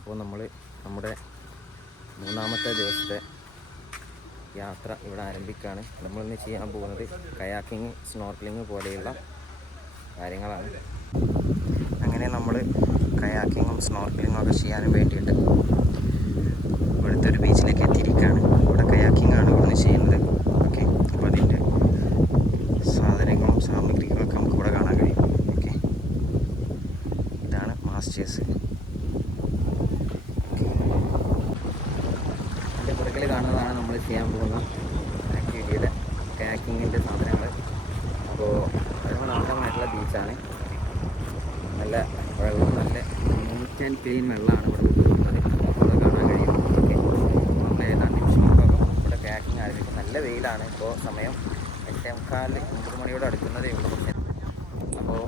അപ്പോൾ നമ്മൾ നമ്മുടെ മൂന്നാമത്തെ ദിവസത്തെ യാത്ര ഇവിടെ ആരംഭിക്കുകയാണ്. നമ്മളിന്ന് ചെയ്യാൻ പോകുന്നത് കയാക്കിങ് സ്നോർക്കലിങ് പോലെയുള്ള കാര്യങ്ങളാണ്. അങ്ങനെ നമ്മൾ കയാക്കിങ്ങും സ്നോർക്കലിങ്ങും ഒക്കെ ചെയ്യാനും വേണ്ടിയിട്ട് ഇവിടുത്തെ ഒരു ബീച്ചിലേക്ക് എത്തിയിരിക്കുകയാണ്. ഇവിടെ കയാക്കിംഗ് ആണ് ഇവിടുന്ന് ചെയ്യുന്നത് ഓക്കെ അപ്പോൾ അതിന്റെ സാധനങ്ങളും സാമഗ്രികളൊക്കെ നമുക്ക് ഇവിടെ കാണാൻ കഴിയും ഓക്കെ ഇതാണ് മാസ്റ്റേഴ്സ് എന്റെ പുറകിൽ കാണുന്നതാണ് നമ്മൾ ചെയ്യാൻ പോകുന്ന ആക്ടിവിറ്റിയുടെ കയാക്കിങ്ങിന്റെ സാധനങ്ങൾ അപ്പോൾ അത് മനോഹരമായിട്ടുള്ള ബീച്ചാണ് നല്ല വെള്ളം നല്ല നീറ്റ് ആൻഡ് ക്ലീൻ വെള്ളമാണ് ഇവിടെ അത് കാണാൻ കഴിയും. ഓക്കെ നമ്മൾ ഏതാണ്ട് നിമിഷങ്ങൾക്കകം ഇവിടെ പാക്കിങ് ആരംഭിക്കും നല്ല വെയിലാണ്. ഇപ്പോൾ സമയം എട്ടേ മുക്കാൽ ഒമ്പത് മണിയോട് അടുക്കുന്നതേ ഉള്ളൂ. അപ്പോൾ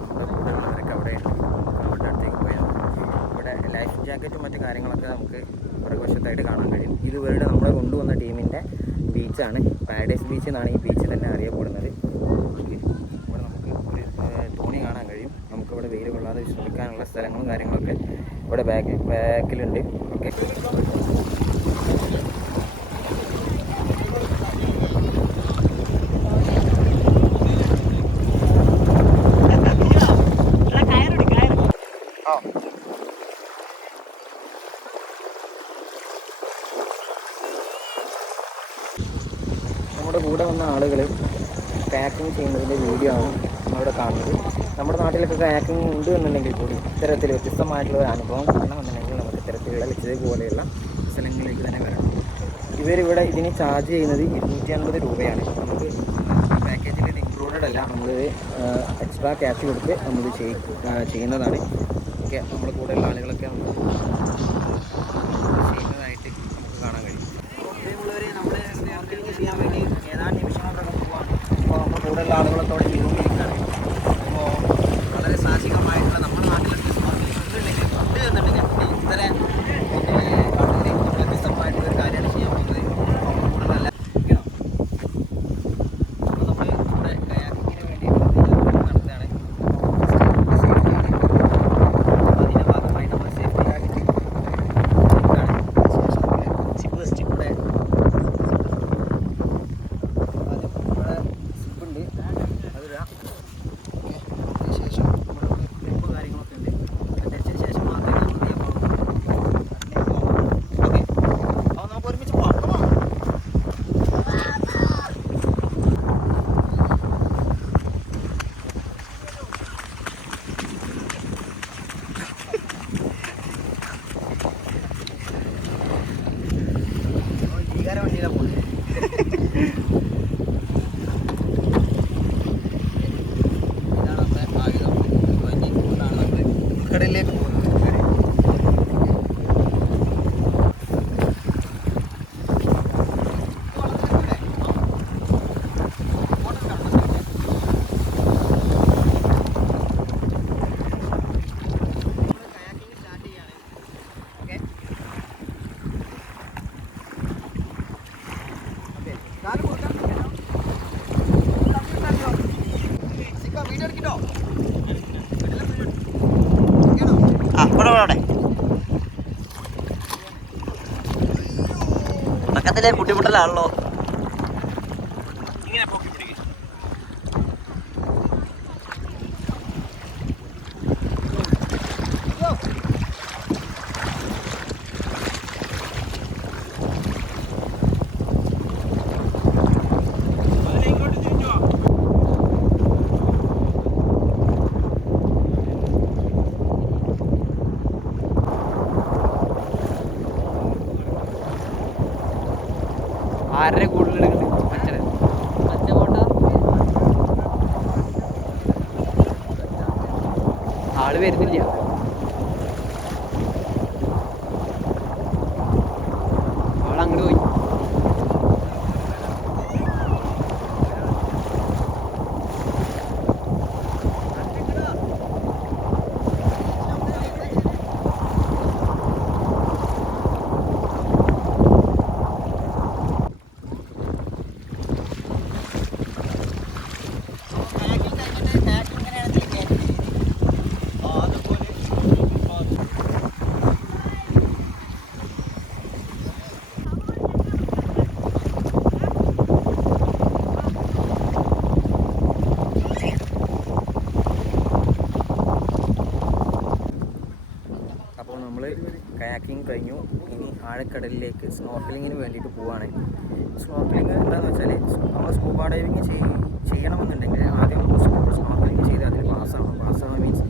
നമ്മുടെ കൂടെ ഉള്ളവരൊക്കെ അവിടെ അവിടെ അടുത്തേക്ക് പോയാൽ ഇവിടെ ലൈഫ് ജാക്കറ്റും മറ്റു കാര്യങ്ങളൊക്കെ നമുക്ക് പ്രകോശത്തായിട്ട് കാണാൻ കഴിയും. ഇതുവരെ നമ്മളെ കൊണ്ടുവന്ന ടീമിന്റെ ബീച്ചാണ് പാരഡൈസ് ബീച്ച് എന്നാണ് ഈ ബീച്ച് തന്നെ അറിയപ്പെടുന്നത് ഇവിടെ നമുക്ക് ഒരു ഏഹ്, തോണി കാണാൻ കഴിയും നമുക്കിവിടെ വെയിൽ കൊള്ളാതെ വിശ്രമിക്കാനുള്ള സ്ഥലങ്ങളും കാര്യങ്ങളൊക്കെ ഇവിടെ ബാക്ക് ബാക്കിലുണ്ട് ഓക്കെ നമ്മുടെ കൂടെ വന്ന ആളുകൾ പാക്കിംഗ് ചെയ്യുന്നതിന്റെ വീഡിയോ ആണ് നമ്മളിവിടെ കാണുന്നത്. നമ്മുടെ നാട്ടിലൊക്കെ ഹാക്കിംഗ് ഉണ്ട് എന്നുണ്ടെങ്കിൽ കൂടി ഇത്തരത്തിൽ വ്യത്യസ്തമായിട്ടുള്ള ഒരു അനുഭവം കാണണമെന്നുണ്ടെങ്കിൽ നമുക്ക് ഇത്തരത്തിലുള്ള ലക്ഷദ്വീപ് പോലെയുള്ള സ്ഥലങ്ങളിലേക്ക് തന്നെ വരണം. ഇവരിവിടെ ഇതിന് ചാർജ് ചെയ്യുന്നത് ഇരുന്നൂറ്റി അൻപത് രൂപയാണ്. നമുക്ക് പാക്കേജിൽ ഇത് ഇൻക്ലൂഡഡ് അല്ല. നമ്മൾ എക്സ്ട്രാ ക്യാഷ് കൊടുത്ത് നമ്മൾ ചെയ്യുന്നതാണ്. ഓക്കെ നമ്മുടെ കൂടെയുള്ള ആളുകളൊക്കെ നമുക്ക് ചെയ്യുന്നതായിട്ട് നമുക്ക് കാണാൻ കഴിയും. നമ്മൾ ഏതാനും നിമിഷങ്ങൾക്കൊക്കെ പോവാണ് അപ്പോൾ നമ്മുടെ കൂടെയുള്ള ആളുകളൊക്കെ ഇവിടെ ഇവിടെ പക്കത്തിലെ കുട്ടിമുട്ടലാണല്ലോ കഴിഞ്ഞു. ഇനി ആഴക്കടലിലേക്ക് സ്നോർക്കലിങ്ങിന് വേണ്ടിയിട്ട് പോവാണ്. സ്നോർക്കലിംഗ് എന്താണെന്ന് വെച്ചാൽ നമ്മൾ സ്കൂബ ഡൈവിങ് ചെയ്യണമെന്നുണ്ടെങ്കിൽ ആദ്യം സ്നോർക്കലിംഗ് ചെയ്ത് അതിന് പാസ്സാവണം പാസ്സാവണം മീൻസ്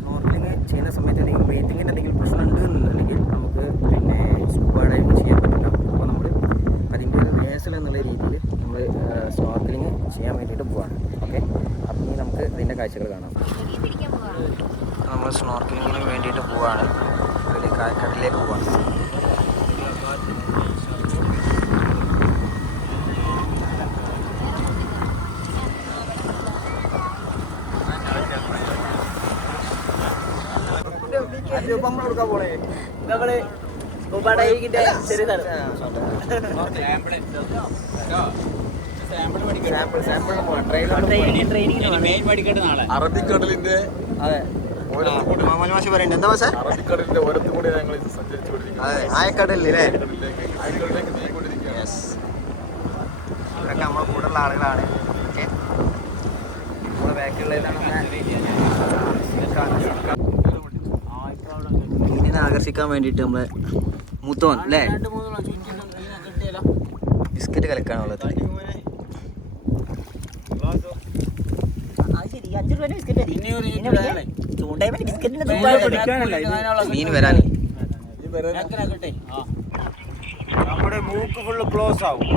സ്നോർക്കലിംഗ് ചെയ്യുന്ന സമയത്ത് എന്തെങ്കിലും ബ്രീത്തിങ്ങിന്റെ എന്തെങ്കിലും പ്രശ്നം ഉണ്ട് എന്നുണ്ടെങ്കിൽ നമുക്ക് പിന്നെ സ്കൂബ ഡൈവിങ് ചെയ്യാൻ പറ്റില്ല. അപ്പോൾ നമ്മൾ അതിന്റെ ഒരു റിഹേഴ്സൽ എന്നുള്ള രീതിയിൽ നമ്മൾ സ്നോർക്കലിംഗ് ചെയ്യാൻ വേണ്ടിയിട്ട് പോവാണ്. ഓക്കെ? അപ്പോൾ ഇനി നമുക്ക് ഇതിന്റെ കാഴ്ചകൾ കാണാം. നമ്മൾ സ്നോർക്കലിങ്ങിന് വേണ്ടിയിട്ട് പോവാണ്. നമ്മൾ സ്കൂബ ഡൈവിങ്ങിന്റെ ചെറിയ സാമ്പിൾ സാമ്പിൾ പോവാം. ട്രെയിലർ ട്രെയിനിങ് അറബിക്കടലിന്റെ അതെ. മുഹമ്മദ് മാഷി പറയുന്നുണ്ട് എന്താ പക്ഷേ അറബിക്കടലിന്റെ ഓരത്ത് കൂടി ഞങ്ങൾ സഞ്ചരിച്ചു അതെ ആയക്കടലില്ലേ കടലിലേക്ക് അറബിക്കടലിലേക്ക് നീങ്ങിക്കൊണ്ടിരിക്കുകയാണ്. യെസ് ഇവരൊക്കെ നമ്മളെ കൂടെയുള്ള ആളുകളാണ്. ഓക്കെ. നമ്മളെ ബാക്കിലുള്ളതാണ് ഇതിനെ ആകർഷിക്കാൻ വേണ്ടിയിട്ട് നമ്മളെ മൂത്തോൻ അല്ലേ? ബിസ്ക്കറ്റ് കലക്കാനുള്ളത് മീൻ വരാൻ നമ്മുടെ മൂക്ക് ഫുള്ള് ക്ലോസ് ആവും.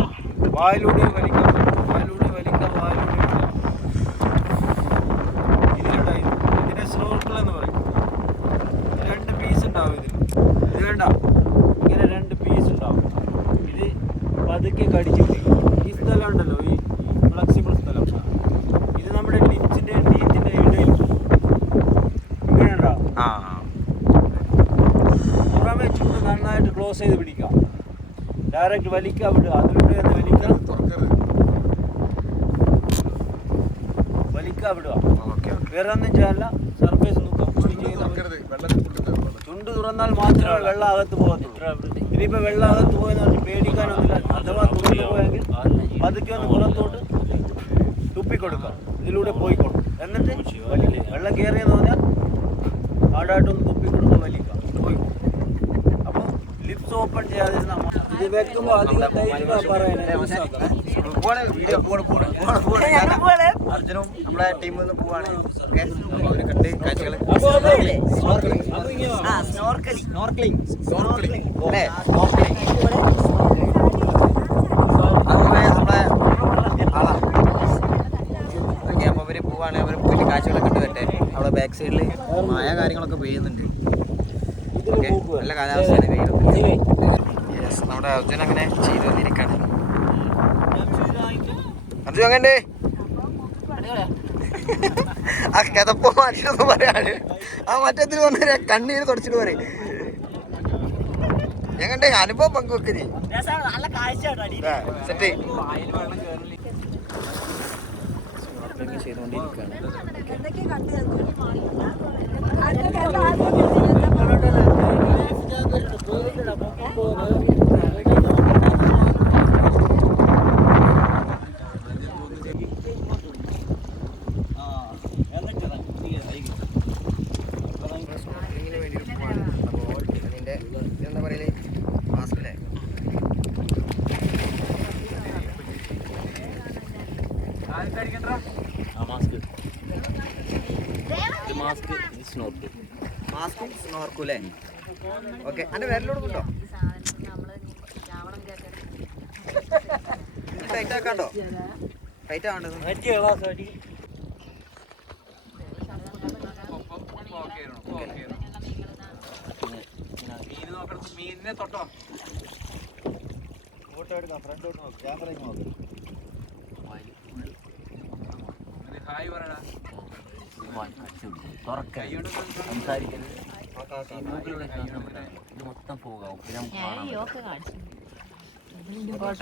വായിലൂടെ വലിക്കാം. വായിലൂടെ വലിക്കാം വായിലൂടെ വിടാം. ഇതിലുണ്ടായി. ഇതിനെ സ്നോർക്കിൾ എന്ന് പറയും. ഉണ്ടാവും ഇതിൽ ഇത് വേണ്ട ഇങ്ങനെ രണ്ട് പീസ് ഉണ്ടാവും. ഇത് പതുക്കെ കടിച്ചു പിടിക്കും ഈ സ്ഥലം ഉണ്ടല്ലോ ഈ ഫ്ലെക്സിബിൾ സ്ഥലം. ഇത് നമ്മുടെ ലിപ്സിന്റെ ടീത്തിന്റെ ഇടയിൽ ഇങ്ങനെ ഉണ്ടാവും ആ പുറമെ ചുണ്ട് നന്നായിട്ട് ക്ലോസ് ചെയ്ത് പിടിക്കാം ഡയറക്റ്റ് വലിക്കുക വിടുക. അതിലൂടെ വലിക്കുക തുറക്കരുത്. വലിക്കുക വിടുക ഓക്കെ ഓക്കെ വേറെ ഒന്നും ചെയ്യാനല്ല സർഫേസ് നോക്കാം തുറക്കരുത് വെള്ളത്തിൽ കൊള്ളുന്നത് ചുണ്ട് തുറന്നാൽ മാത്രമേ വെള്ളം അകത്ത് പോകത്തുള്ളൂ. ഇനിയിപ്പോൾ വെള്ളം അകത്ത് പോയെന്ന് പറഞ്ഞ് പേടിക്കാനൊന്നുമില്ല. അഥവാ തുറന്നു പോയെങ്കിൽ പതുക്കെ ഒന്ന് പുറത്തോട്ട് തുപ്പിക്കൊടുക്കാം. ഇതിലൂടെ പോയിക്കോളും. എന്നിട്ട് വെള്ളം കയറിയെന്ന് പറഞ്ഞാൽ ആടായിട്ടൊന്ന് തുപ്പിക്കൊടുക്കുക വലിക്കാം. പോയിക്കോളും. അപ്പോൾ ലിപ്സ് ഓപ്പൺ ചെയ്യാതിരുന്ന ഇത് വെക്കുമ്പോൾ അധികം പറയാനേ അർജുനും നമ്മുടെ ബാക്ക് മായ കാര്യങ്ങളൊക്കെ പെയ്യുന്നുണ്ട് നല്ല കാലാവസ്ഥയാണ് നമ്മുടെ അർജുൻ അങ്ങനെ ചെയ്തു വന്നിരിക്കുകയാണ് അർജുൻ അങ്ങനെ ആ കിതപ്പോ മാറ്റിയൊന്നും പറയാണ് ആ മറ്റത്തിൽ വന്ന കണ്ണീര് തുടച്ചിട്ട് പറയും. ഞങ്ങളുടെ അനുഭവം പങ്കുവെക്ക് നീ. നല്ല കാഴ്ച സെറ്റ് ചെയ്തുകൊണ്ടിരിക്കുകയാണ് സ്നോർക്കലിങ്ങിന് വേണ്ടിയിട്ട് പോവാണ് അപ്പോൾ അതിന്റെ എന്താ പറയൽ മാസ്ക് അല്ലേ മാസ്കും സ്നോർക്കും അല്ലേ ഓക്കെ എന്റെ വിരലോട് കൊണ്ടോ ടൈറ്റ് ആക്കാണ്ടോ ടൈറ്റ് ആവേണ്ടത് മീനിനെ തൊട്ടോ ഫോട്ടോ എടുക്കാം ഫ്രണ്ടോട്ട് നോക്ക് ക്യാമറയ്ക്ക് നോക്ക് ഹായ് പറയടാ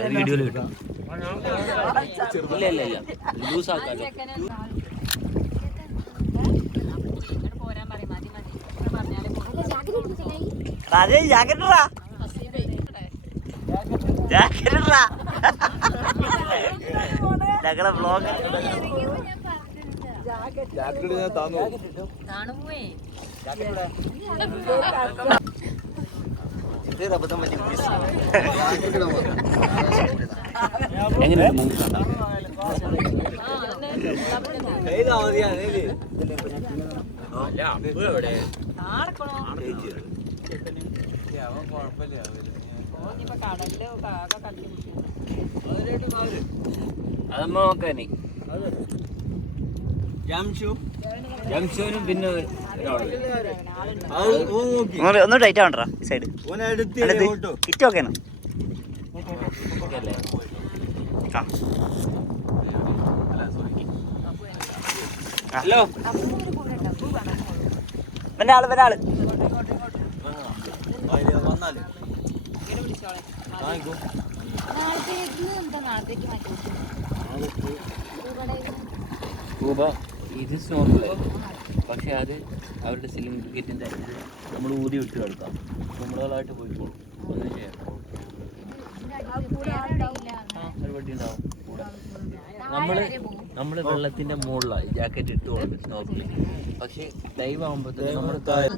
വീഡിയോയിൽ കിട്ടും ഇല്ല ഇല്ല ഇല്ല. ലൂസ് ആക്കാലോ അതെ ജാക്കറ്റ് ജാക്കറ്റ് ഇടാ. ഞങ്ങളുടെ ബ്ലോഗ് ജാക്കറ്റ് ഞാൻ താന്നു. എങ്ങനെയുണ്ട് അതമ്മ നോക്കാനേ ജംഷു ജംഷനും പിന്നെ ഒരാളും അത് ഓൻ നോക്കി ഒന്ന് ടൈറ്റ് ആവണ്ടാ ഈ സൈഡ് കിറ്റ് ഓക്കെ ഹലോ. പിന്നെ ആൾ പിന്നെ ആൾ നാളത്തേക്ക് മാറ്റി ഇത് സ്നോർക്കിൾ പക്ഷേ അത് അവരുടെ സിലിംഗ് ടിക്കറ്റിന്റെ നമ്മൾ ഊതി വിട്ട് കിടക്കാം. നമ്മളായിട്ട് പോയിക്കോളും ഒന്നും ചെയ്യാം ഒരു വണ്ടി ഉണ്ടാവും. കൂടെ. നമ്മൾ നമ്മൾ വെള്ളത്തിന്റെ മുകളിലാണ് ജാക്കറ്റ് ഇട്ട് പോകുന്നത് സ്നോർക്കിളിങ് പക്ഷേ ഡൈവ് ആകുമ്പോഴത്തേക്ക് നമ്മൾ താഴെ.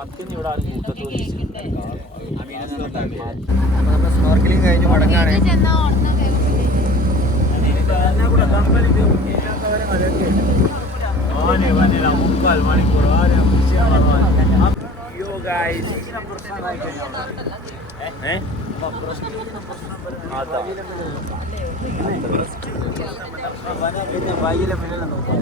മത്തിന് ഇവിടെ ആരും കൂട്ടത്തോടെ സ്നോർക്കലിംഗ് കഴിഞ്ഞ് മടങ്ങാണ് മുക്കാൽ മണിക്കൂർ ആരെ പിന്നെ വൈകിലെ പിന്നെ നോക്കാം